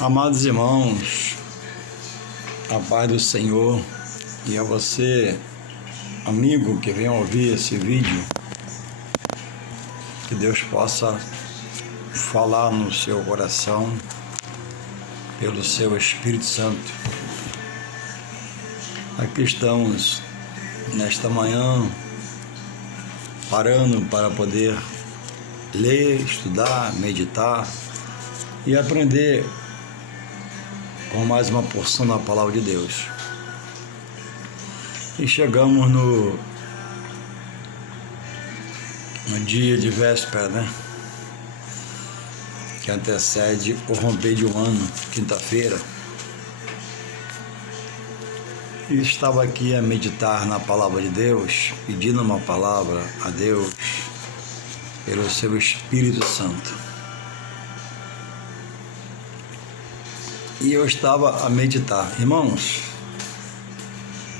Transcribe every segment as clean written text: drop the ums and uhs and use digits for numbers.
Amados irmãos, a paz do Senhor e a você, amigo que vem ouvir esse vídeo, que Deus possa falar no seu coração pelo seu Espírito Santo. Aqui estamos nesta manhã parando para poder ler, estudar, meditar e aprender com mais uma porção da palavra de Deus. E chegamos no dia de véspera, que antecede o romper de um ano, quinta-feira. E estava aqui a meditar na palavra de Deus, pedindo uma palavra a Deus pelo seu Espírito Santo. E eu estava a meditar. Irmãos,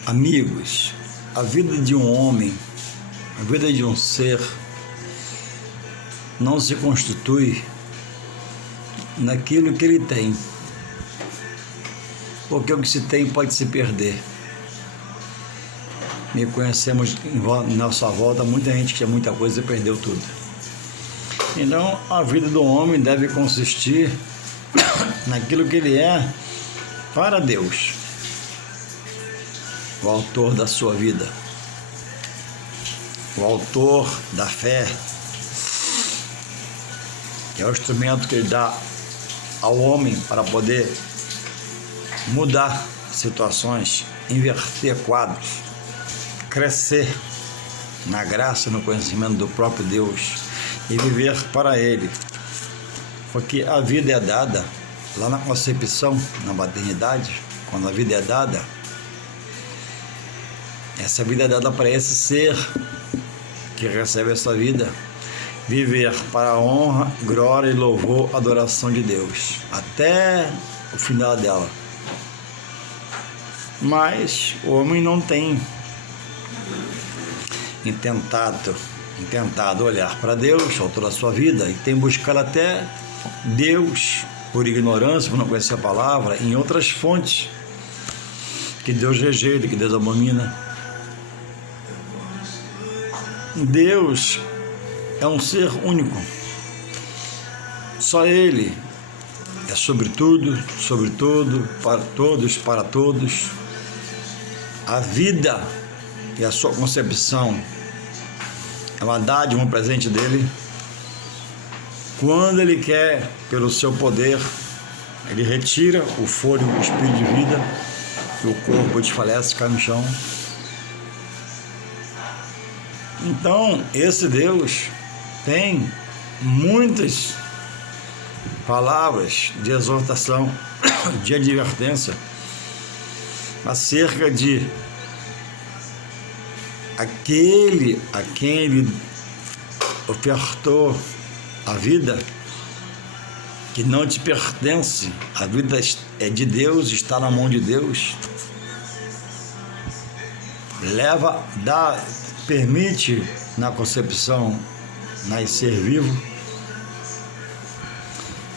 amigos, a vida de um homem, a vida de um ser, não se constitui naquilo que ele tem, porque o que se tem pode se perder. Me conhecemos em nossa volta muita gente que tinha muita coisa e perdeu tudo. Então a vida do homem deve consistir naquilo que ele é para Deus, o autor da sua vida, o autor da fé, que é o instrumento que ele dá ao homem para poder mudar situações, inverter quadros, crescer na graça e no conhecimento do próprio Deus e viver para Ele. Porque a vida é dada lá na concepção, na maternidade, quando a vida é dada, essa vida é dada para esse ser que recebe essa vida, viver para a honra, glória e louvor, adoração de Deus, até o final dela. Mas o homem não tem intentado olhar para Deus, autor da sua vida, e tem buscado até Deus, por ignorância, por não conhecer a palavra, em outras fontes que Deus rejeita, que Deus abomina. Deus é um ser único, só Ele é sobre tudo, para todos. A vida e a sua concepção é uma dádiva, um presente dele. Quando ele quer, pelo seu poder, ele retira o fôlego, o espírito de vida, e o corpo desfalece, cai no chão. Então, esse Deus tem muitas palavras de exortação, de advertência, acerca de aquele a quem ele ofertou a vida, que não te pertence. A vida é de Deus, está na mão de Deus. Permite na concepção nascer vivo,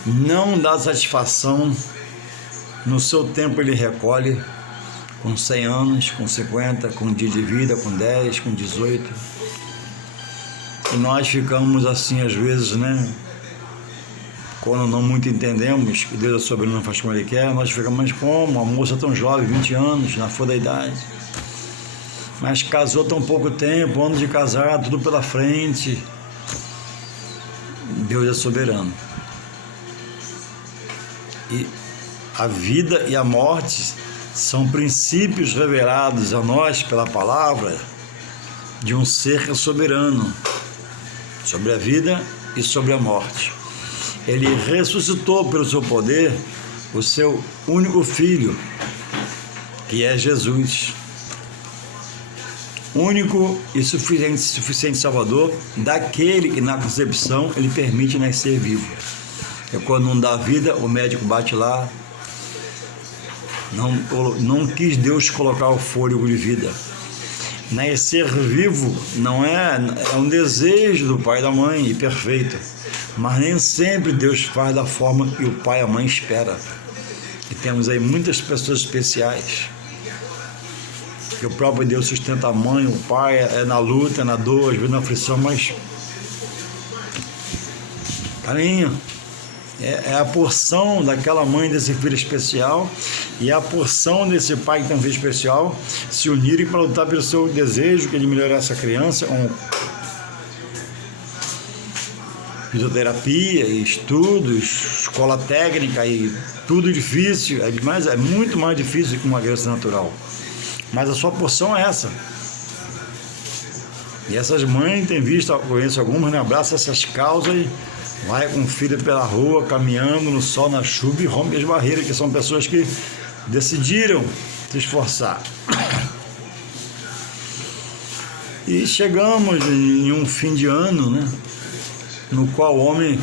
não dá satisfação, no seu tempo ele recolhe, com 100 anos, com 50, com um dia de vida, com 10, com 18. E nós ficamos assim às vezes, quando não muito entendemos que Deus é soberano, faz como Ele quer, nós ficamos, mas como? Uma moça tão jovem, 20 anos, na flor da idade, mas casou tão pouco tempo, anos de casar, tudo pela frente. Deus é soberano. E a vida e a morte são princípios revelados a nós pela palavra de um ser que é soberano sobre a vida e sobre a morte. Ele ressuscitou pelo seu poder o seu único filho, que é Jesus, único e suficiente Salvador, daquele que na concepção ele permite nascer vivo. É quando não dá vida, o médico bate lá, não quis Deus colocar o fôlego de vida. Nascer vivo não é um desejo do pai e da mãe, e perfeito, mas nem sempre Deus faz da forma que o pai e a mãe espera. E temos aí muitas pessoas especiais, que o próprio Deus sustenta a mãe, o pai, é na luta, é na dor, às vezes na aflição, mas carinho, é a porção daquela mãe desse filho especial e a porção desse pai que tem um filho especial se unirem para lutar pelo seu desejo, que é de melhorar essa criança, com fisioterapia, estudos, escola técnica e tudo difícil, é muito mais difícil que uma criança natural. Mas a sua porção é essa. E essas mães têm visto, eu conheço algumas, né? Abraçam essas causas e vai com o filho pela rua, caminhando no sol, na chuva e rompe as barreiras, que são pessoas que decidiram se esforçar. E chegamos em um fim de ano, né? No qual o homem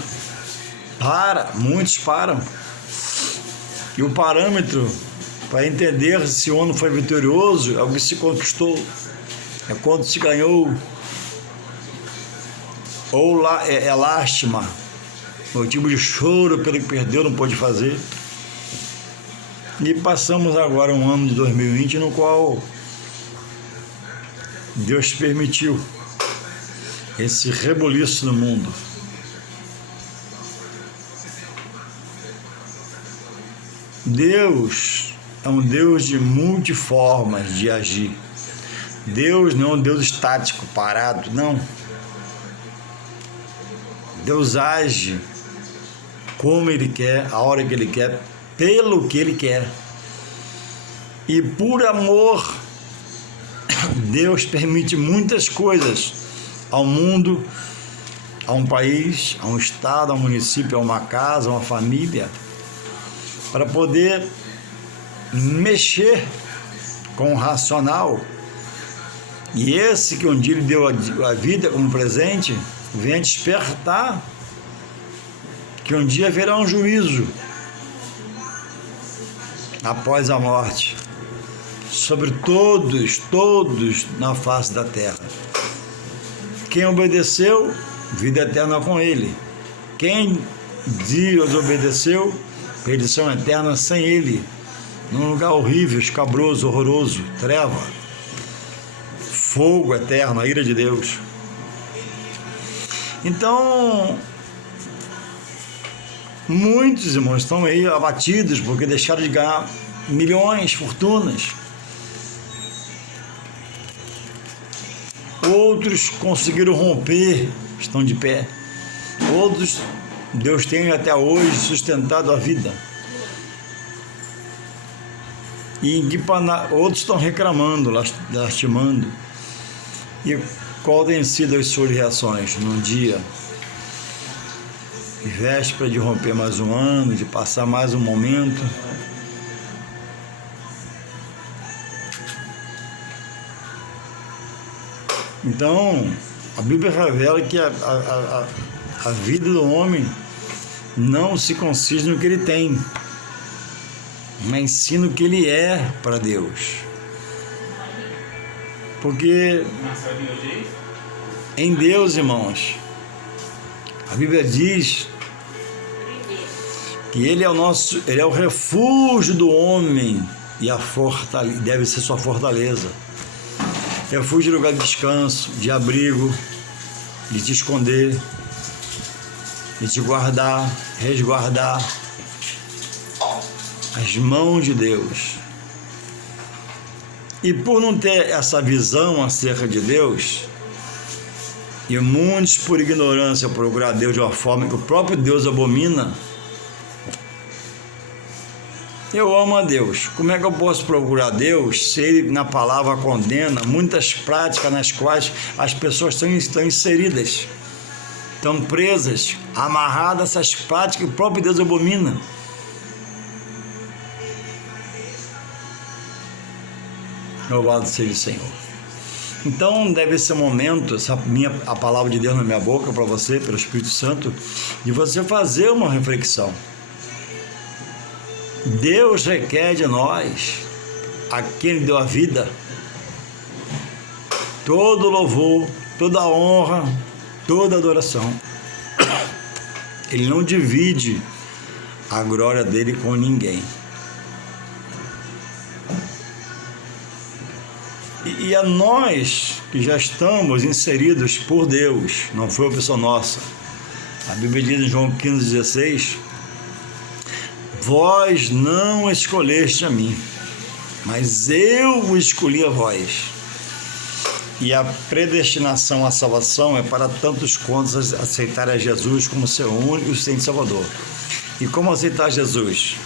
muitos param. E o parâmetro para entender se o ano foi vitorioso é o que se conquistou, é quanto se ganhou, ou é lástima, motivo de choro pelo que perdeu, não pôde fazer. E passamos agora um ano de 2020 no qual Deus permitiu esse rebuliço no mundo. Deus é um Deus de multiformas de agir. Deus não é um Deus estático, parado, não. Deus age como Ele quer, a hora que Ele quer, pelo que Ele quer. E por amor, Deus permite muitas coisas ao mundo, a um país, a um estado, a um município, a uma casa, a uma família, para poder mexer com o racional. E esse que um dia Ele deu a vida como presente, vem a despertar que um dia haverá um juízo após a morte sobre todos na face da terra. Quem obedeceu, vida eterna com Ele. Quem desobedeceu, perdição eterna sem Ele, num lugar horrível, escabroso, horroroso, treva, fogo eterno, a ira de Deus. Então, muitos irmãos estão aí abatidos porque deixaram de ganhar milhões, fortunas. Outros conseguiram romper, estão de pé. Outros, Deus tem até hoje sustentado a vida. E outros estão reclamando, lastimando. E qual tem sido as suas reações num dia, véspera de romper mais um ano, de passar mais um momento? Então, a Bíblia revela que a vida do homem não se consiste no que ele tem, mas sim no que ele é para Deus. Porque em Deus, irmãos, a Bíblia diz que Ele é o refúgio do homem e deve ser sua fortaleza. Refúgio de lugar de descanso, de abrigo, de te esconder, de te guardar, resguardar. As mãos de Deus. E por não ter essa visão acerca de Deus, e muitos por ignorância procurar Deus de uma forma que o próprio Deus abomina, eu amo a Deus. Como é que eu posso procurar Deus se Ele na palavra condena muitas práticas nas quais as pessoas estão inseridas, estão presas, amarradas a essas práticas que o próprio Deus abomina? Louvado seja o Senhor. Então deve ser momento, a palavra de Deus na minha boca para você, pelo Espírito Santo, de você fazer uma reflexão. Deus requer de nós, a quem Ele deu a vida, todo louvor, toda honra, toda adoração. Ele não divide a glória dele com ninguém. E a nós que já estamos inseridos por Deus, não foi opção nossa. A Bíblia diz em João 15,16: vós não escolheste a mim, mas eu vos escolhi a vós. E a predestinação à salvação é para tantos quantos aceitarem a Jesus como seu único e suficiente Salvador. E como aceitar Jesus?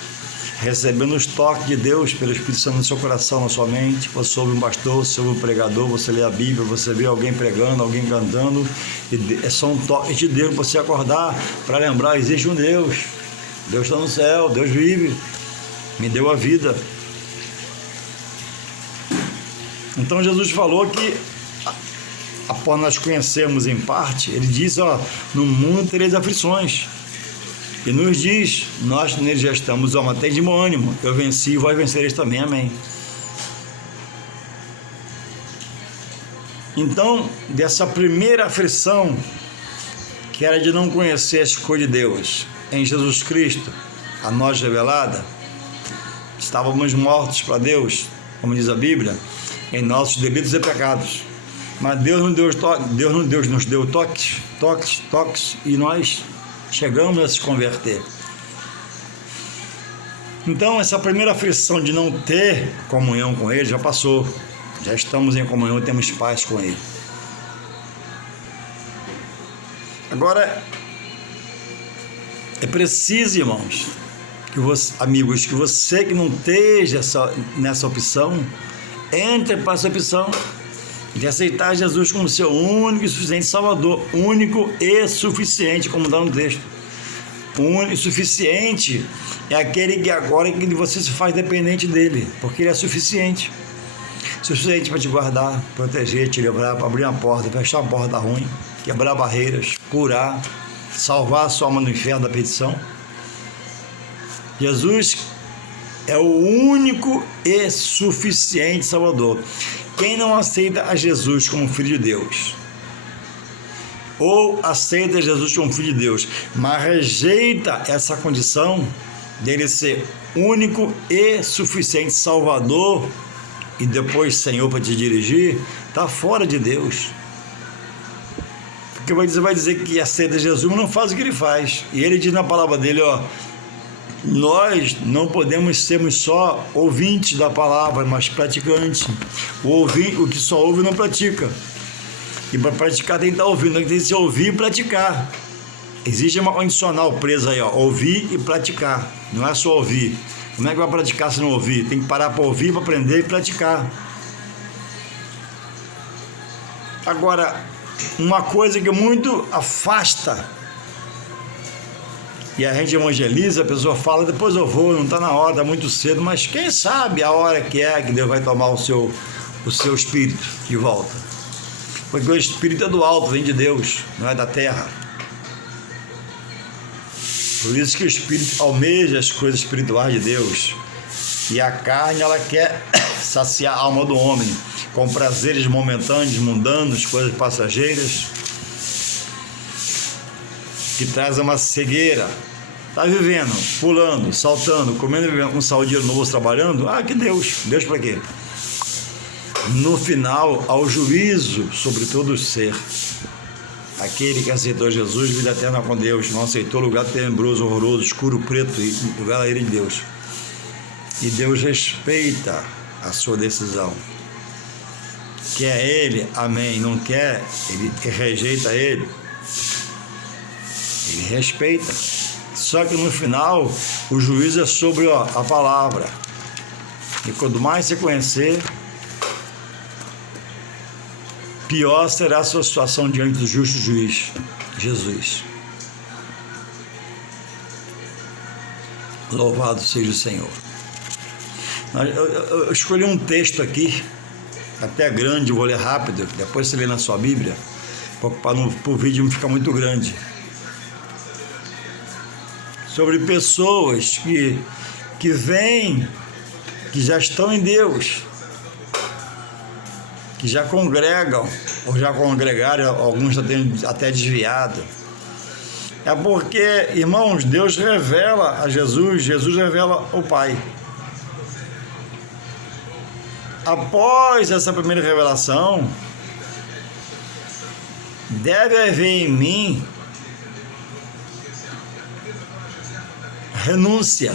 Recebendo os toques de Deus pelo Espírito Santo no seu coração, na sua mente. Você ouve um pastor, você ouve um pregador, você lê a Bíblia, você vê alguém pregando, alguém cantando, e é só um toque de Deus para você acordar, para lembrar: existe um Deus, Deus está no céu, Deus vive, me deu a vida. Então Jesus falou que, após nós conhecermos em parte, ele diz: no mundo tereis aflições. E nos diz: nós nele já estamos, tem de bom ânimo, eu venci e vós vencereis também, amém. Então, dessa primeira aflição, que era de não conhecer as coisas de Deus em Jesus Cristo, a nós revelada, estávamos mortos para Deus, como diz a Bíblia, em nossos delitos e pecados. Mas Deus nos deu toques, e nós chegamos a se converter. Então, essa primeira aflição de não ter comunhão com Ele já passou. Já estamos em comunhão e temos paz com Ele. Agora, é preciso, irmãos, amigos, que você que não esteja nessa opção, entre para essa opção de aceitar Jesus como seu único e suficiente Salvador. Único e suficiente, como está no texto. Único e suficiente é aquele que agora que você se faz dependente dele, porque ele é suficiente. Suficiente para te guardar, proteger, te livrar, para abrir uma porta, fechar uma porta ruim, quebrar barreiras, curar, salvar a sua alma no inferno da perdição. Jesus é o único e suficiente Salvador. Quem não aceita a Jesus como Filho de Deus, ou aceita Jesus como Filho de Deus, mas rejeita essa condição dele ser único e suficiente Salvador e depois Senhor para te dirigir, está fora de Deus. Porque você vai dizer que aceita Jesus, mas não faz o que ele faz. E ele diz na palavra dele: nós não podemos sermos só ouvintes da palavra, mas praticantes. O que só ouve não pratica. E para praticar tem que estar ouvindo, tem que se ouvir e praticar. Existe uma condicional presa aí, ouvir e praticar. Não é só ouvir. Como é que vai praticar se não ouvir? Tem que parar para ouvir, para aprender e praticar. Agora, uma coisa que muito afasta, e a gente evangeliza, a pessoa fala: depois eu vou, não está na hora, está muito cedo, mas quem sabe a hora que Deus vai tomar o seu espírito de volta. Porque o espírito é do alto, vem de Deus, não é da terra. Por isso que o espírito almeja as coisas espirituais de Deus. E a carne, ela quer saciar a alma do homem com prazeres momentâneos, mundanos, coisas passageiras, que traz uma cegueira. Está vivendo, pulando, saltando, comendo, vivendo com saúde novo, trabalhando. Que Deus para quê? No final, ao juízo sobre todo o ser. Aquele que aceitou Jesus, vida eterna com Deus, não aceitou lugar tenebroso, horroroso, escuro, preto e lugar da ira de Deus. E Deus respeita a sua decisão. Quer Ele, amém. Não quer, Ele rejeita Ele. Ele respeita. Só que no final, o juízo é sobre a palavra. E quanto mais você conhecer, pior será a sua situação diante do justo juiz, Jesus. Louvado seja o Senhor. Eu escolhi um texto aqui, até grande, vou ler rápido, depois você lê na sua Bíblia, para o vídeo não ficar muito grande. Sobre pessoas que vêm, que já estão em Deus, que já congregam, ou já congregaram, alguns já têm até desviado. É porque, irmãos, Deus revela a Jesus, Jesus revela o Pai. após essa primeira revelação, deve haver em mim renúncia.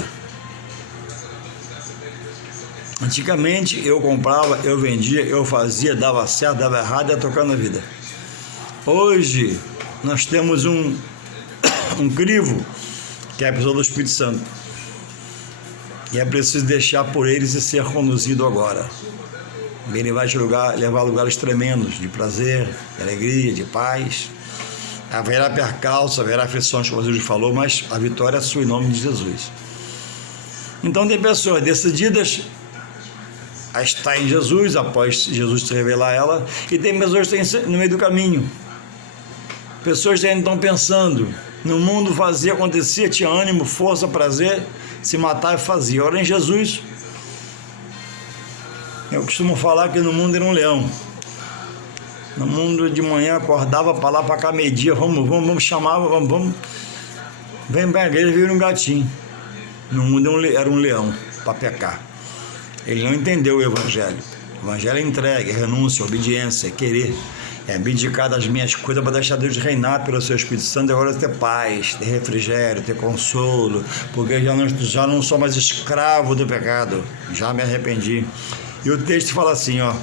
Antigamente eu comprava, eu vendia, eu fazia, dava certo, dava errado, ia tocando a vida. Hoje nós temos um crivo, que é a pessoa do Espírito Santo. E é preciso deixar por eles e ser conduzido agora. Ele vai te levar a lugares tremendos, de prazer, de alegria, de paz. Haverá percalço, haverá aflições, como Jesus falou, mas a vitória é sua em nome de Jesus. Então tem pessoas decididas a estar em Jesus, após Jesus se revelar a ela, e tem pessoas que estão no meio do caminho. Pessoas que ainda estão pensando, no mundo fazia, acontecia, tinha ânimo, força, prazer, se matar e fazia. Ora, em Jesus, eu costumo falar que no mundo era um leão. No mundo de manhã acordava para lá, para cá, meio-dia, vamos chamar, vamos. Vem para a igreja, vira um gatinho. No mundo era um leão para pecar. Ele não entendeu o Evangelho. O Evangelho é entrega, é renúncia, é obediência, é querer. É abdicar das minhas coisas para deixar Deus reinar pelo seu Espírito Santo. E agora ter paz, ter refrigério, ter consolo, porque já não sou mais escravo do pecado, já me arrependi. E o texto fala assim, ó,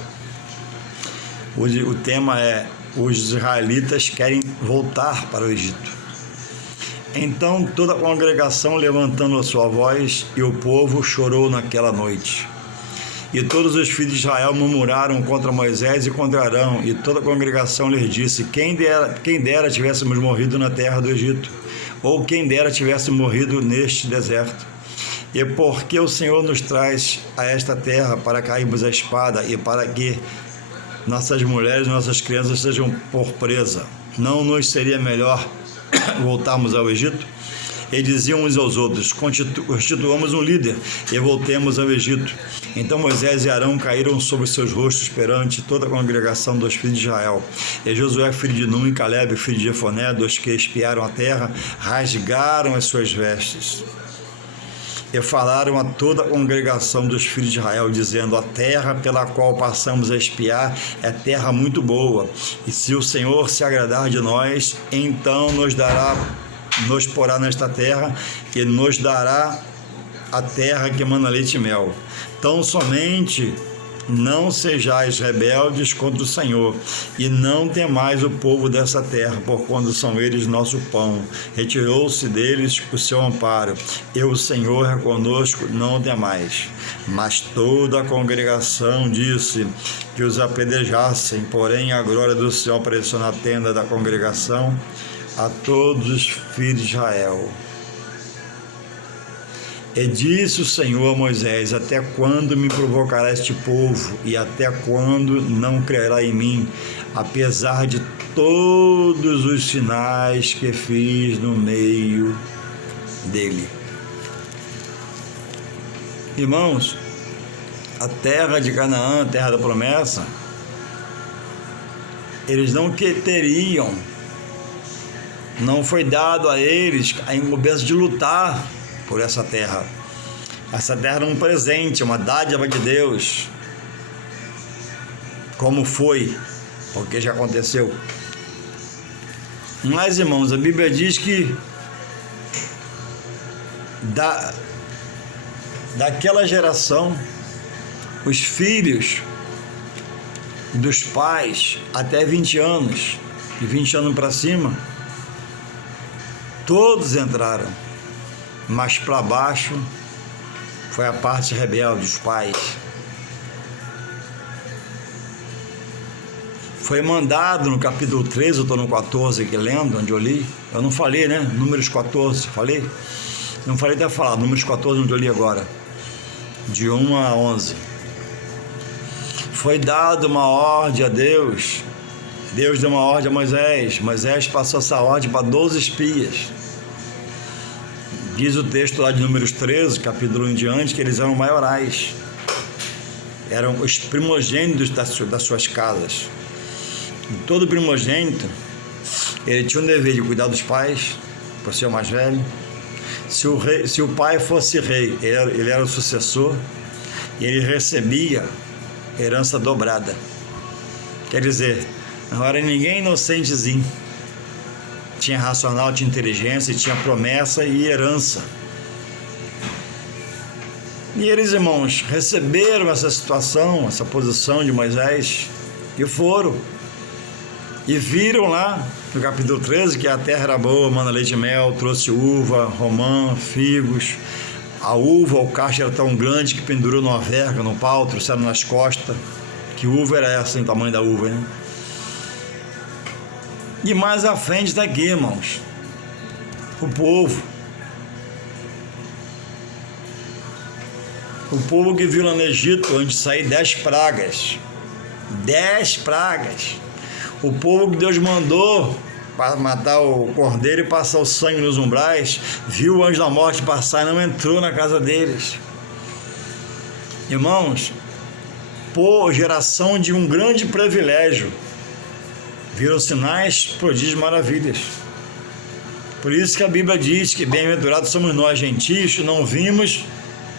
o tema é: os israelitas querem voltar para o Egito. Então toda a congregação levantando a sua voz, e o povo chorou naquela noite. E todos os filhos de Israel murmuraram contra Moisés e contra Arão, e toda a congregação lhes disse: quem dera tivéssemos morrido na terra do Egito, ou quem dera tivesse morrido neste deserto. E porque o Senhor nos traz a esta terra para cairmos a espada e para que nossas mulheres e nossas crianças sejam por presa, não nos seria melhor voltarmos ao Egito? E diziam uns aos outros: constituamos um líder e voltemos ao Egito. Então Moisés e Arão caíram sobre seus rostos perante toda a congregação dos filhos de Israel. E Josué, filho de Nun, e Calebe, filho de Jefoné, dos que espiaram a terra, rasgaram as suas vestes. E falaram a toda a congregação dos filhos de Israel, dizendo: a terra pela qual passamos a espiar é terra muito boa, e se o Senhor se agradar de nós, então nos porá nesta terra e nos dará a terra que emana leite e mel. Tão somente não sejais rebeldes contra o Senhor, e não temais o povo dessa terra, porquanto são eles nosso pão. Retirou-se deles o seu amparo, e o Senhor é conosco, não temais. Mas toda a congregação disse que os apedrejassem, porém a glória do Senhor apareceu na tenda da congregação a todos os filhos de Israel. E disse o Senhor a Moisés: até quando me provocará este povo, e até quando não crerá em mim, apesar de todos os sinais que fiz no meio dele? Irmãos, a terra de Canaã, a terra da promessa, eles não teriam, não foi dado a eles a incumbência de lutar por essa terra. Essa terra era um presente, uma dádiva de Deus. Como foi? Porque já aconteceu. Mas, irmãos, a Bíblia diz que daquela geração, os filhos dos pais até 20 anos, de 20 anos para cima, todos entraram. Mas para baixo foi a parte rebelde, os pais. Foi mandado no capítulo 13, eu estou no 14 aqui lendo, onde eu li. Eu não falei, né? Números 14, falei? Não falei até falar, Números 14, onde eu li agora. De 1 a 11. Foi dada uma ordem a Deus. Deus deu uma ordem a Moisés. Moisés passou essa ordem para 12 espias. Diz o texto lá de Números 13, capítulo 1 em diante, que eles eram maiorais. Eram os primogênitos das suas casas. E todo primogênito, ele tinha um dever de cuidar dos pais, por ser o mais velho. Se o pai fosse rei, ele era o sucessor, e ele recebia herança dobrada. Quer dizer, não era ninguém inocentezinho. Tinha racional, tinha inteligência, tinha promessa e herança. E eles, irmãos, receberam essa situação, essa posição de Moisés e foram. E viram lá, no capítulo 13, que a terra era boa, mana leite e mel, trouxe uva, romã, figos. A uva, o cacho era tão grande que pendurou numa verga, no pau, trouxeram nas costas. Que uva era essa, o tamanho da uva, né? E mais à frente está aqui, irmãos, o povo que viu lá no Egito, onde sair 10 pragas. 10 pragas. O povo que Deus mandou para matar o cordeiro e passar o sangue nos umbrais, viu o anjo da morte passar e não entrou na casa deles. Irmãos, por geração de um grande privilégio, viram sinais, prodígios e maravilhas. Por isso que a Bíblia diz que bem-aventurados somos nós, gentios, que não vimos,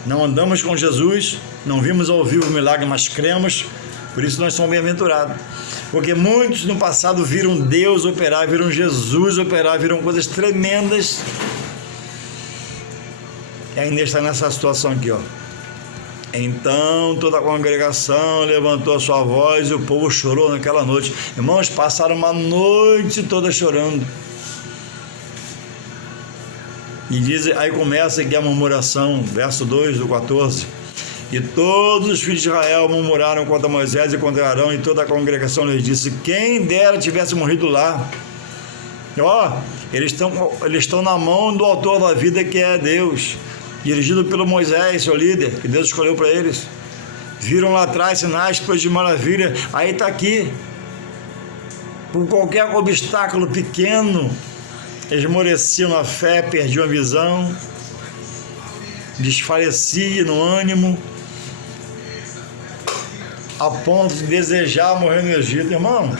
não andamos com Jesus, não vimos ao vivo o milagre, mas cremos. Por isso nós somos bem-aventurados. Porque muitos no passado viram Deus operar, viram Jesus operar, viram coisas tremendas. E ainda está nessa situação aqui, ó. Então toda a congregação levantou a sua voz e o povo chorou naquela noite. Irmãos, passaram uma noite toda chorando. E diz, aí começa aqui a murmuração, verso 2 do 14. E todos os filhos de Israel murmuraram contra Moisés e contra Arão, e toda a congregação lhes disse: quem dera tivesse morrido lá. Ó, eles estão na mão do autor da vida, que é Deus, dirigido pelo Moisés, seu líder, que Deus escolheu para eles. Viram lá atrás sinais, de maravilha. Aí está aqui. Por qualquer obstáculo pequeno, esmoreciam na fé, perdiam a visão, desfaleciam no ânimo, a ponto de desejar morrer no Egito. Irmãos,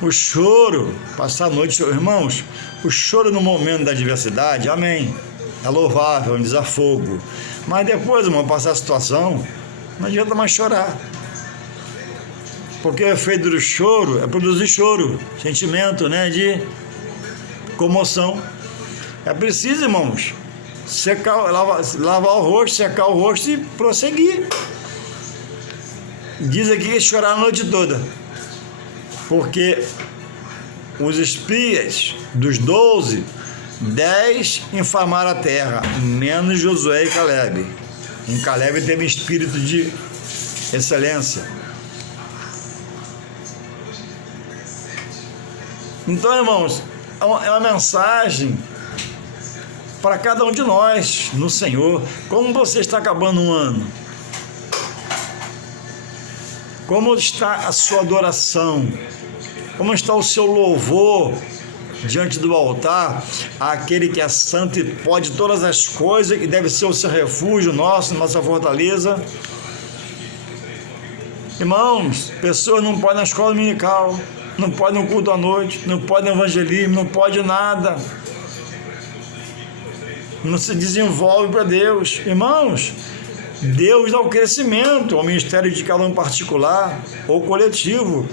o choro, passar a noite, irmãos, o choro no momento da adversidade, amém, é louvável, é um desafogo. Mas depois, irmão, passar a situação, não adianta mais chorar. Porque o efeito do choro é produzir choro, sentimento, né, de comoção. É preciso, irmãos, lavar o rosto, secar o rosto e prosseguir. Diz aqui que choraram a noite toda, porque os espias dos 12, 10 infamaram a terra, menos Josué e Caleb. Em Caleb teve espírito de excelência. Então, irmãos, é uma mensagem para cada um de nós no Senhor. Como você está acabando um ano? Como está a sua adoração? Como está o seu louvor diante do altar? Aquele que é santo e pode todas as coisas, e deve ser o seu refúgio, nossa fortaleza. Irmãos, pessoas não podem na escola dominical, não podem no culto à noite, não podem no evangelismo, não pode nada. Não se desenvolve para Deus. Irmãos, Deus dá o crescimento ao ministério de cada um particular ou coletivo,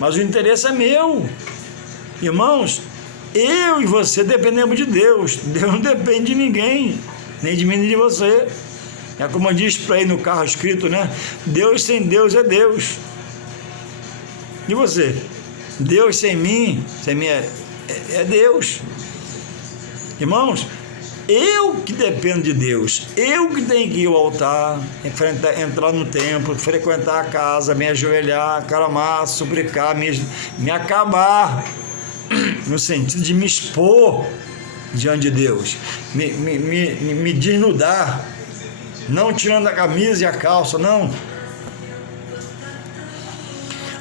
mas o interesse é meu. Irmãos, eu e você dependemos de Deus. Deus não depende de ninguém, nem de mim nem de você. É como diz para aí no carro escrito, né? Deus sem Deus é Deus. E você? Deus sem mim é Deus. Irmãos, eu que dependo de Deus, eu que tenho que ir ao altar, entrar no templo, frequentar a casa, me ajoelhar, clamar, suplicar, me acabar, no sentido de me expor diante de Deus, me desnudar, não tirando a camisa e a calça, não,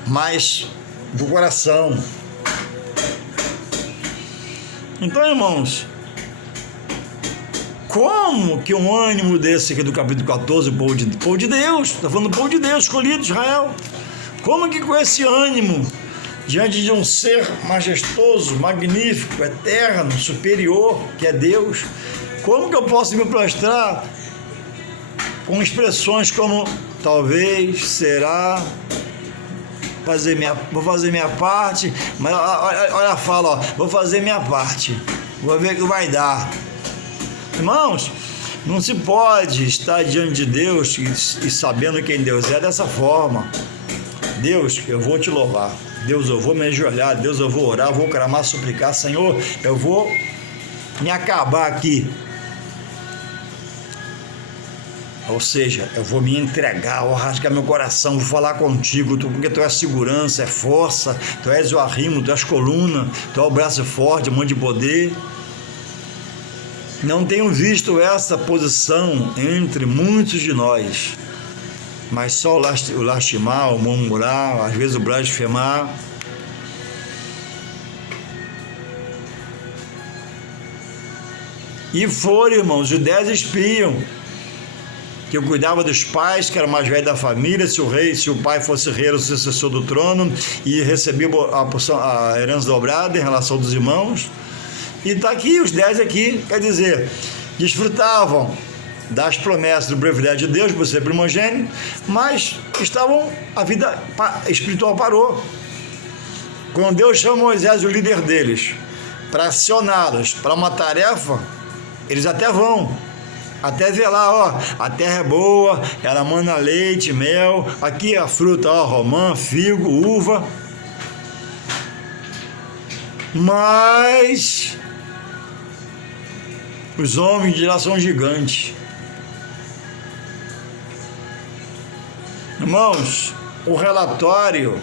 mas do coração. Então, irmãos, como que um ânimo desse aqui do capítulo 14, o povo de Deus, está falando do povo de Deus, escolhido de Israel, como que com esse ânimo, diante de um ser majestoso, magnífico, eterno, superior, que é Deus, como que eu posso me prostrar com expressões como talvez, será, vou fazer minha parte, mas olha a fala, ó, vou fazer minha parte, vou ver o que vai dar. Irmãos, não se pode estar diante de Deus e sabendo quem Deus é dessa forma. Deus, eu vou te louvar. Deus, eu vou me ajoelhar. Deus, eu vou orar, vou clamar, suplicar. Senhor, eu vou me acabar aqui. Ou seja, eu vou me entregar, vou rasgar meu coração, vou falar contigo, porque tu és segurança, é força, tu és o arrimo, tu és coluna, tu és o braço forte, mão de poder. Não tenho visto essa posição entre muitos de nós, mas só o lastimar, o murmurar, às vezes o blasfemar. E foram, irmãos, os 10 espiam, que cuidava dos pais, que era o mais velho da família, se o pai fosse rei, era o sucessor do trono, e recebia a herança dobrada em relação dos irmãos. E está aqui, os 10 aqui, quer dizer, desfrutavam das promessas do privilégio de Deus por ser primogênito, mas a vida espiritual parou. Quando Deus chama Moisés, o líder deles, para acioná-los para uma tarefa, eles até vão, até ver lá, ó, a terra é boa, ela manda leite, mel, aqui a fruta, ó, romã, figo, uva, mas os homens de lá são gigantes. Irmãos, o relatório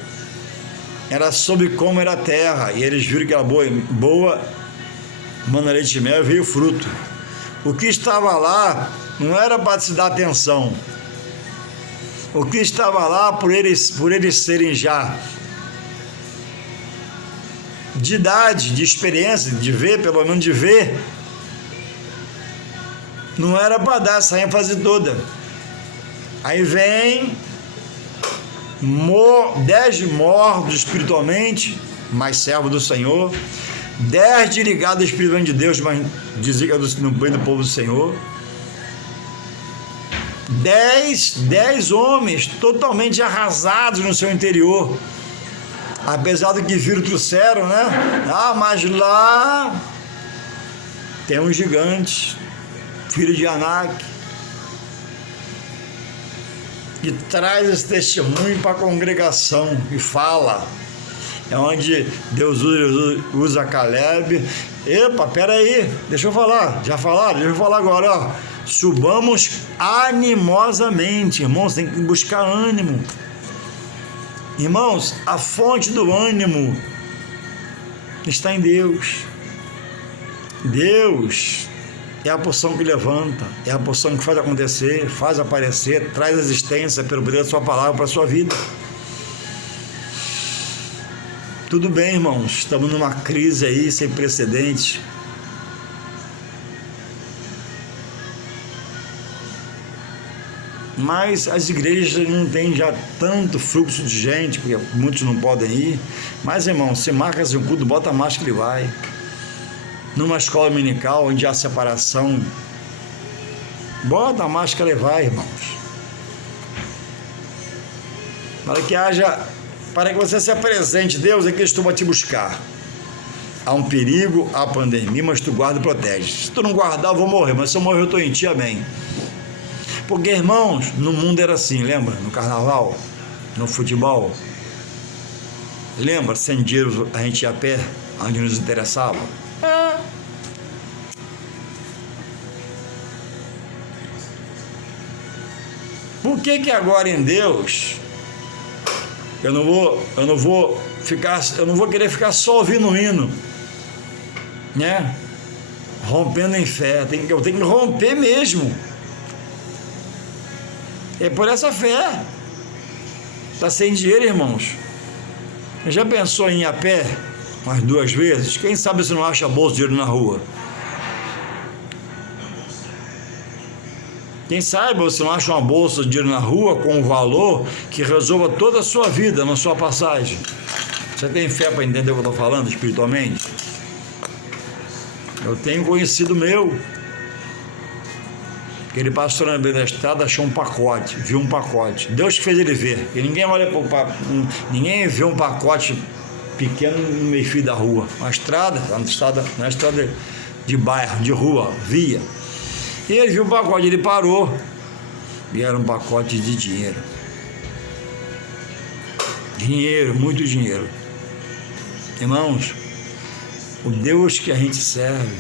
era sobre como era a terra, e eles viram que era boa, manda leite e mel, e veio fruto. O que estava lá não era para se dar atenção. O que estava lá, por eles serem já de idade, de experiência, de ver, pelo menos de ver, não era para dar essa ênfase toda. Aí vem 10 mortos espiritualmente, mas servo do Senhor, 10 desligados espiritualmente de Deus, mas desligados no meio do povo do Senhor, 10 homens totalmente arrasados no seu interior, apesar do que viram, trouxeram, né? Mas lá tem um gigante, filho de Anak, que traz esse testemunho para a congregação e fala. É onde Deus usa Caleb. Epa, peraí, deixa eu falar. Já falaram? Deixa eu falar agora, ó. Subamos animosamente, irmãos, tem que buscar ânimo. Irmãos, a fonte do ânimo está em Deus. Deus é a porção que levanta, é a porção que faz acontecer, faz aparecer, traz existência pelo poder da sua palavra para a sua vida. Tudo bem, irmãos, estamos numa crise aí sem precedentes. Mas as igrejas não têm já tanto fluxo de gente, porque muitos não podem ir. Mas, irmão, se marca-se um culto, bota a máscara e vai. Numa escola dominical, onde há separação, bota a máscara e vai, irmãos. Para que você se apresente, Deus é que eu estou para te buscar. Há um perigo, há pandemia, mas tu guarda e protege. Se tu não guardar, eu vou morrer, mas se eu morrer, eu estou em ti, amém. Porque, irmãos, no mundo era assim, lembra? No carnaval, no futebol. Lembra? Sem dinheiro a gente ia a pé, onde nos interessava. Por que agora em Deus eu não vou querer ficar só ouvindo o hino, né? Rompendo em fé, eu tenho que romper mesmo. É por essa fé. Tá sem dinheiro, irmãos? Já pensou em ir a pé umas 2 vezes? Quem sabe se não acha bolsa de dinheiro na rua? Quem sabe você não acha uma bolsa de dinheiro na rua com um valor que resolva toda a sua vida na sua passagem. Você tem fé para entender o que eu estou falando espiritualmente? Eu tenho conhecido meu. Ele passou na beira da estrada, achou um pacote, viu um pacote. Deus fez ele ver. E ninguém olha para ninguém vê um pacote pequeno no meio da rua. Uma estrada, na estrada de bairro, de rua, via. E ele viu o pacote, ele parou. E era um pacote de dinheiro. Dinheiro, muito dinheiro. Irmãos, o Deus que a gente serve,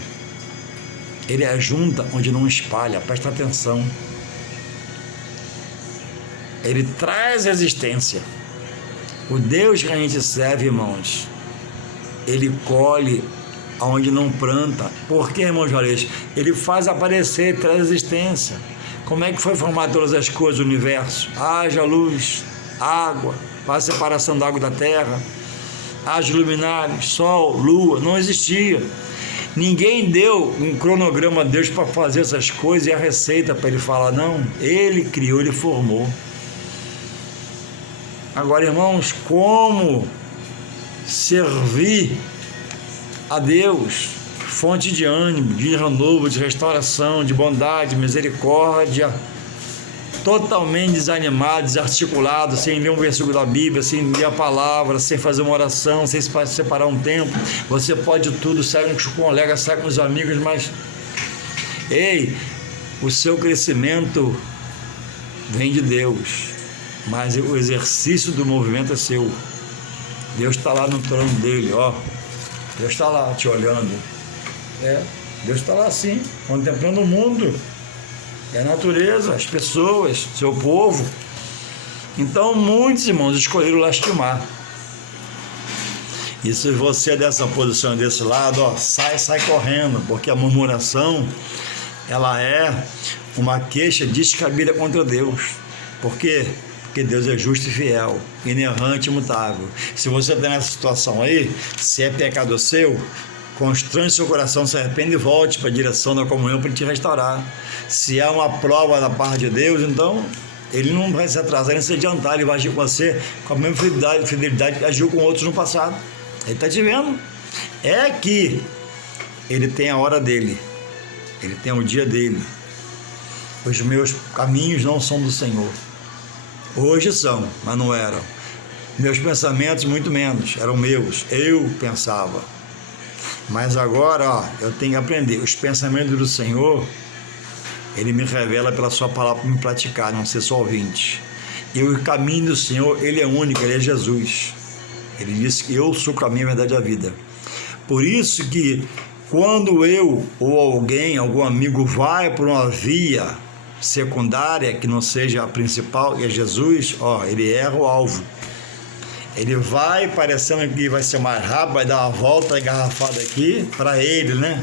Ele ajunta onde não espalha, presta atenção. Ele traz existência. O Deus que a gente serve, irmãos, Ele colhe onde não planta. Por que, irmãos Juarez? Ele faz aparecer, traz existência. Como é que foi formar todas as coisas do universo? Haja luz, água, faz a separação da água da terra, haja luminares, sol, lua, não existia. Ninguém deu um cronograma a Deus para fazer essas coisas e a receita para Ele falar, não. Ele criou, Ele formou. Agora, irmãos, como servir a Deus, fonte de ânimo, de renovo, de restauração, de bondade, misericórdia, totalmente desanimado, desarticulado, sem ler um versículo da Bíblia, sem ler a palavra, sem fazer uma oração, sem separar um tempo. Você pode tudo, sai com os colegas, sai com os amigos, mas ei, o seu crescimento vem de Deus, mas o exercício do movimento é seu. Deus está lá no trono dele, ó. Deus está lá te olhando. Deus está lá assim, contemplando o mundo. É a natureza, as pessoas, seu povo. Então muitos irmãos escolheram lastimar. E se você é dessa posição, desse lado, ó, sai correndo, porque a murmuração, ela é uma queixa descabida contra Deus. Por quê? Porque Deus é justo e fiel, inerrante e imutável. Se você está nessa situação aí, se é pecado seu, constrange seu coração, se arrepende e volte para a direção da comunhão para te restaurar. Se há uma prova da parte de Deus, então Ele não vai se atrasar nem se adiantar, Ele vai agir com você com a mesma fidelidade que agiu com outros no passado. Ele está te vendo. É que Ele tem a hora dele, Ele tem o dia dele. Os meus caminhos não são do Senhor. Hoje são, mas não eram. Meus pensamentos muito menos, eram meus, eu pensava. Mas agora, ó, eu tenho que aprender. Os pensamentos do Senhor, Ele me revela pela sua palavra para me praticar, não ser só ouvinte. E o caminho do Senhor, Ele é único, Ele é Jesus. Ele disse que eu sou o caminho, a verdade e a vida. Por isso que quando eu ou alguém, algum amigo vai por uma via secundária, que não seja a principal, e é Jesus, ó, ele erra o alvo. Ele vai parecendo que vai ser mais rápido, vai dar uma volta engarrafada aqui para ele, né?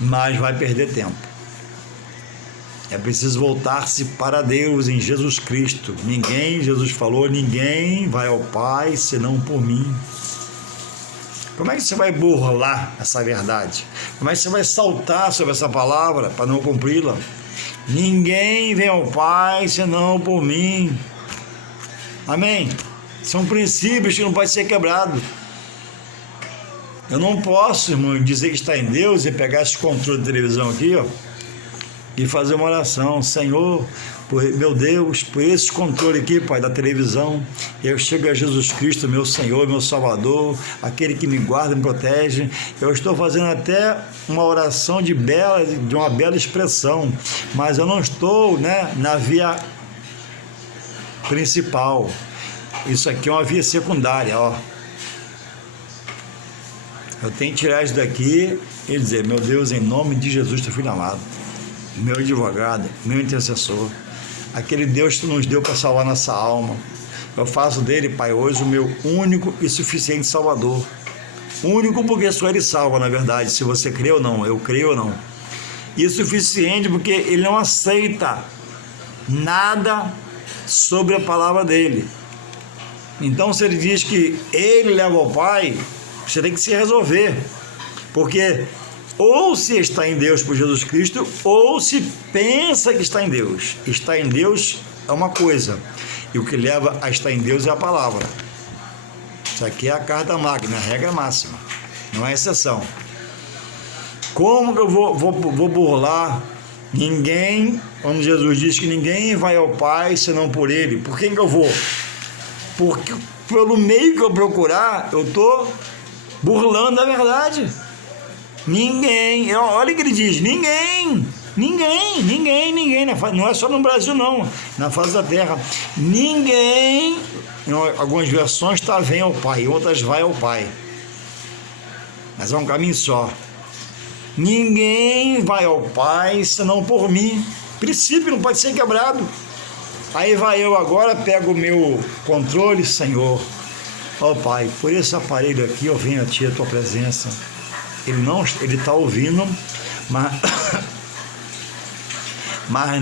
Mas vai perder tempo. É preciso voltar-se para Deus em Jesus Cristo. Jesus falou, ninguém vai ao Pai senão por mim. Como é que você vai burlar essa verdade? Como é que você vai saltar sobre essa palavra para não cumpri-la? Ninguém vem ao Pai senão por mim. Amém? São princípios que não podem ser quebrados. Eu não posso, irmão, dizer que está em Deus e pegar esse controle de televisão aqui, ó, e fazer uma oração. Senhor, meu Deus, por esse controle aqui, Pai, da televisão, eu chego a Jesus Cristo, meu Senhor, meu Salvador, aquele que me guarda, me protege. Eu estou fazendo até uma oração de uma bela expressão, mas eu não estou, né, na via principal. Isso aqui é uma via secundária, ó. Eu tenho que tirar isso daqui e dizer, meu Deus, em nome de Jesus, teu filho amado, meu advogado, meu intercessor, aquele Deus que nos deu para salvar nossa alma, eu faço dele, Pai, hoje o meu único e suficiente Salvador. Único porque só Ele salva, na verdade, se você crê ou não, eu creio ou não. E suficiente porque Ele não aceita nada sobre a palavra dele. Então, se Ele diz que Ele leva ao Pai, você tem que se resolver, porque ou se está em Deus por Jesus Cristo, ou se pensa que está em Deus. Estar em Deus é uma coisa, e o que leva a estar em Deus é a palavra. Isso aqui é a carta magna, a regra máxima, não é exceção. Como que eu vou burlar? Ninguém, quando Jesus diz que ninguém vai ao Pai senão por Ele. Por quem que eu vou? Porque pelo meio que eu procurar, eu estou burlando a verdade. Ninguém, olha o que ele diz, ninguém, não é só no Brasil não, na face da terra, ninguém, em algumas versões está vem ao Pai, outras vai ao Pai, mas é um caminho só. Ninguém vai ao Pai senão por mim. Princípio não pode ser quebrado. Aí vai eu agora, pego o meu controle, Senhor, ó Pai, por esse aparelho aqui eu venho a Ti, a Tua presença. Ele está ouvindo, mas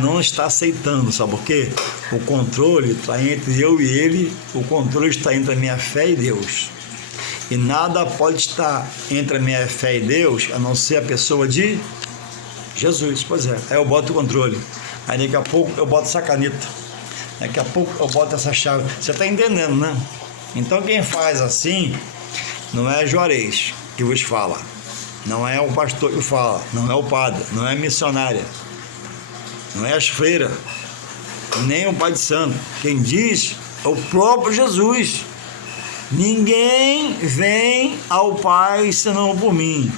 não está aceitando, sabe por quê? O controle está entre eu e ele, o controle está entre a minha fé e Deus. E nada pode estar entre a minha fé e Deus, a não ser a pessoa de Jesus. Pois é, aí eu boto o controle, aí daqui a pouco eu boto essa caneta, daqui a pouco eu boto essa chave. Você está entendendo, né? Então quem faz assim, não é Juarez que vos fala, não é o pastor que fala, não é o padre, não é a missionária, não é as freiras, nem o pai de santo. Quem diz é o próprio Jesus. Ninguém vem ao Pai senão por mim.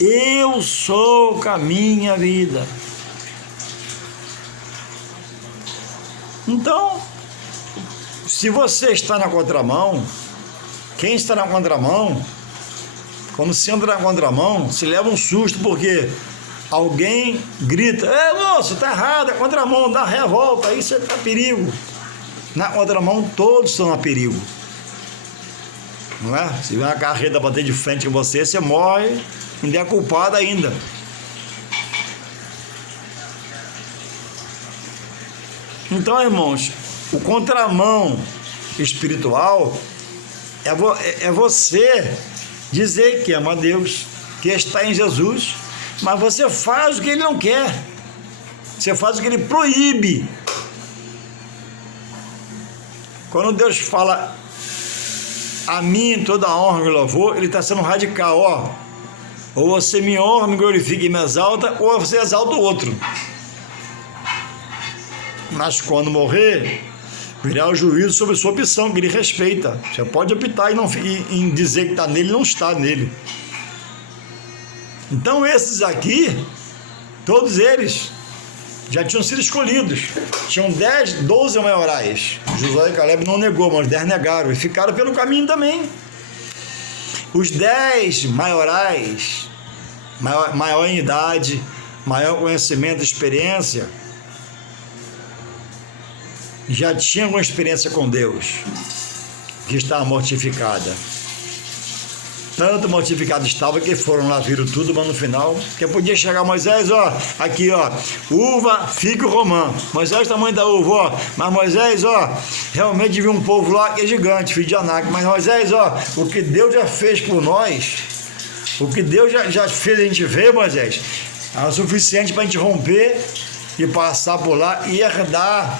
Eu sou o caminho e a vida. Então, se você está na contramão, quem está na contramão, quando se entra na contramão, se leva um susto, porque alguém grita: moço, está errado, é contramão, dá revolta, isso é perigo. Na contramão todos estão a perigo, não é? Se vem uma carreta bater de frente com você, você morre, ainda é culpado ainda. Então, irmãos, o contramão espiritual é você dizer que ama a Deus, que está em Jesus, mas você faz o que Ele não quer, você faz o que Ele proíbe. Quando Deus fala a mim toda a honra e louvor, Ele está sendo radical, ó. Ou você me honra, me glorifica e me exalta, ou você exalta o outro. Mas quando morrer, virá o juízo sobre sua opção, que Ele respeita. Você pode optar em dizer que está nele e não está nele. Então esses aqui, todos eles já tinham sido escolhidos. Tinham 12 maiorais. Josué e Caleb não negou, mas 10 negaram e ficaram pelo caminho também. Os 10 maiorais, maior em idade, maior conhecimento, experiência, já tinham uma experiência com Deus, que estava mortificada. Tanto mortificado estava que foram lá, viram tudo, mas no final, que podia chegar Moisés, ó, aqui, ó, uva, figo romã. Moisés, tamanho da uva, ó, mas Moisés, ó, realmente viu um povo lá que é gigante, filho de Anak. Mas Moisés, ó, o que Deus já fez por nós, o que Deus já fez a gente ver, Moisés, é o suficiente para a gente romper e passar por lá e herdar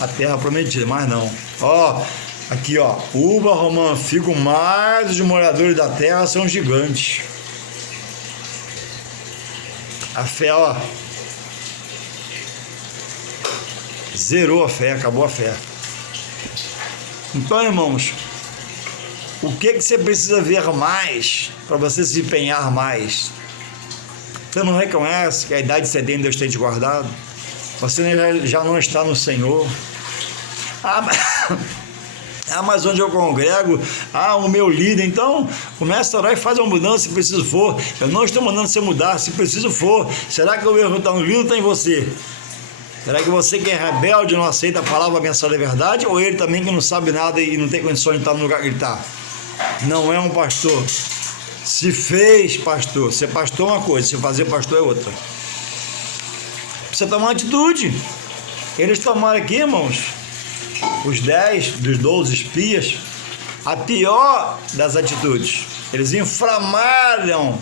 a terra prometida. Mas não, ó, aqui, ó, uva, romã, figo, mas os moradores da terra são gigantes. A fé, ó, zerou a fé, acabou a fé. Então, irmãos, o que você precisa ver mais para você se empenhar mais? Você não reconhece que a idade que você tem, Deus tem te guardado? Você já não está no Senhor? Mas onde eu congrego, o meu líder, então começa a orar e faz uma mudança se preciso for. Eu não estou mandando você mudar, se preciso for. Será que o erro está no líder ou está em você? Será que você que é rebelde não aceita a palavra abençoada da verdade, ou ele também que não sabe nada e não tem condições de estar no lugar que ele está? Não é um pastor. Se fez pastor, ser pastor é uma coisa, se fazer pastor é outra. Precisa tomar uma atitude. Eles tomaram aqui, irmãos, os 10 dos 12 espias, a pior das atitudes. Eles inflamaram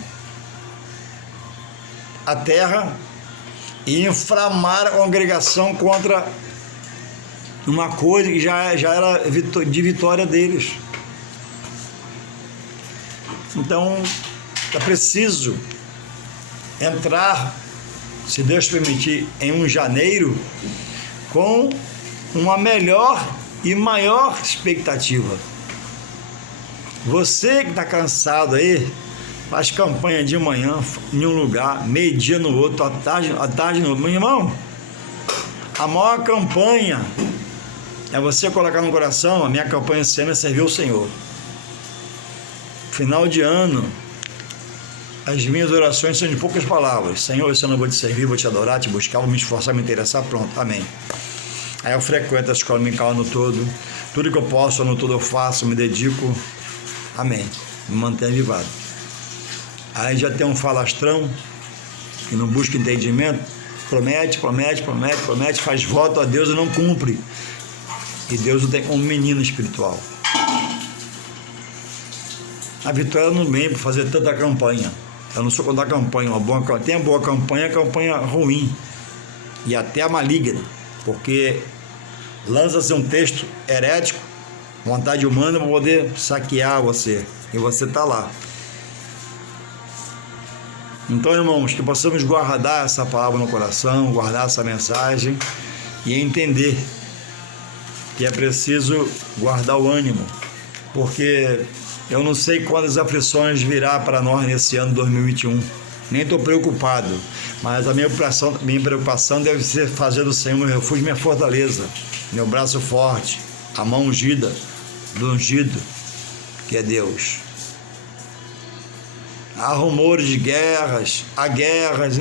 a terra e inflamaram a congregação contra uma coisa que já era de vitória deles. Então é preciso entrar, se Deus permitir, em um janeiro com uma melhor e maior expectativa. Você que está cansado aí, faz campanha de manhã em um lugar, meio-dia no outro, à tarde no outro. Meu irmão, a maior campanha é você colocar no coração: a minha campanha esse ano é servir o Senhor. Final de ano, as minhas orações são de poucas palavras. Senhor, esse ano eu vou te servir, vou te adorar, te buscar, vou me esforçar, me interessar, pronto, amém. Aí eu frequento a escola dominical no todo, tudo que eu posso, no todo eu faço, me dedico, amém, me mantenho avivado. Aí já tem um falastrão que não busca entendimento, promete, faz voto a Deus e não cumpre. E Deus tem um menino espiritual. A vitória não vem por fazer tanta campanha. Eu não sou contra a campanha, tem a boa campanha, a campanha ruim e até a maligna, porque lança-se um texto herético, vontade humana, para poder saquear você, e você está lá. Então, irmãos, que possamos guardar essa palavra no coração, guardar essa mensagem e entender que é preciso guardar o ânimo, porque eu não sei quantas aflições virá para nós nesse ano 2021, nem estou preocupado, mas a minha preocupação deve ser fazer do Senhor meu refúgio, minha fortaleza, meu braço forte, a mão ungida do ungido, que é Deus. Há rumores de guerras, há guerras,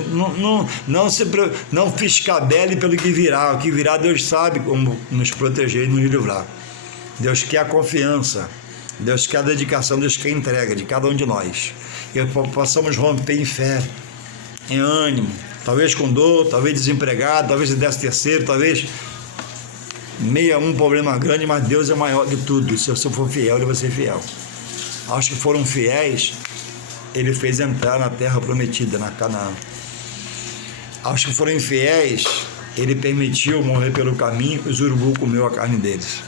não fiscabele pelo que virá. O que virá, Deus sabe como nos proteger e nos livrar. Deus quer a confiança, Deus quer a dedicação, Deus quer a entrega de cada um de nós. E possamos romper em fé, em ânimo, talvez com dor, talvez desempregado, talvez em 13º, talvez um problema grande, mas Deus é maior de tudo. Se você for fiel, Ele vai ser fiel. Aos que foram fiéis, Ele fez entrar na terra prometida, na Canaã. Aos que foram infiéis, Ele permitiu morrer pelo caminho, e os urubu comeu a carne deles.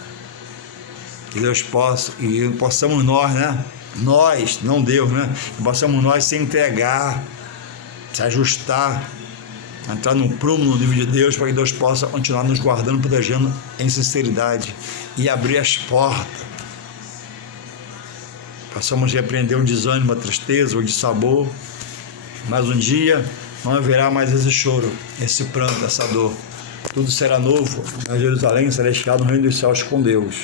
Que Deus possa, e possamos nós, né? Nós, não Deus, né? Que possamos nós se entregar, se ajustar, entrar no prumo no nível de Deus, para que Deus possa continuar nos guardando, protegendo em sinceridade e abrir as portas. Possamos repreender o desânimo, a tristeza, o dissabor, mas um dia não haverá mais esse choro, esse pranto, essa dor. Tudo será novo na Jerusalém celestial, no reino dos céus com Deus.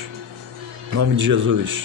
Em nome de Jesus.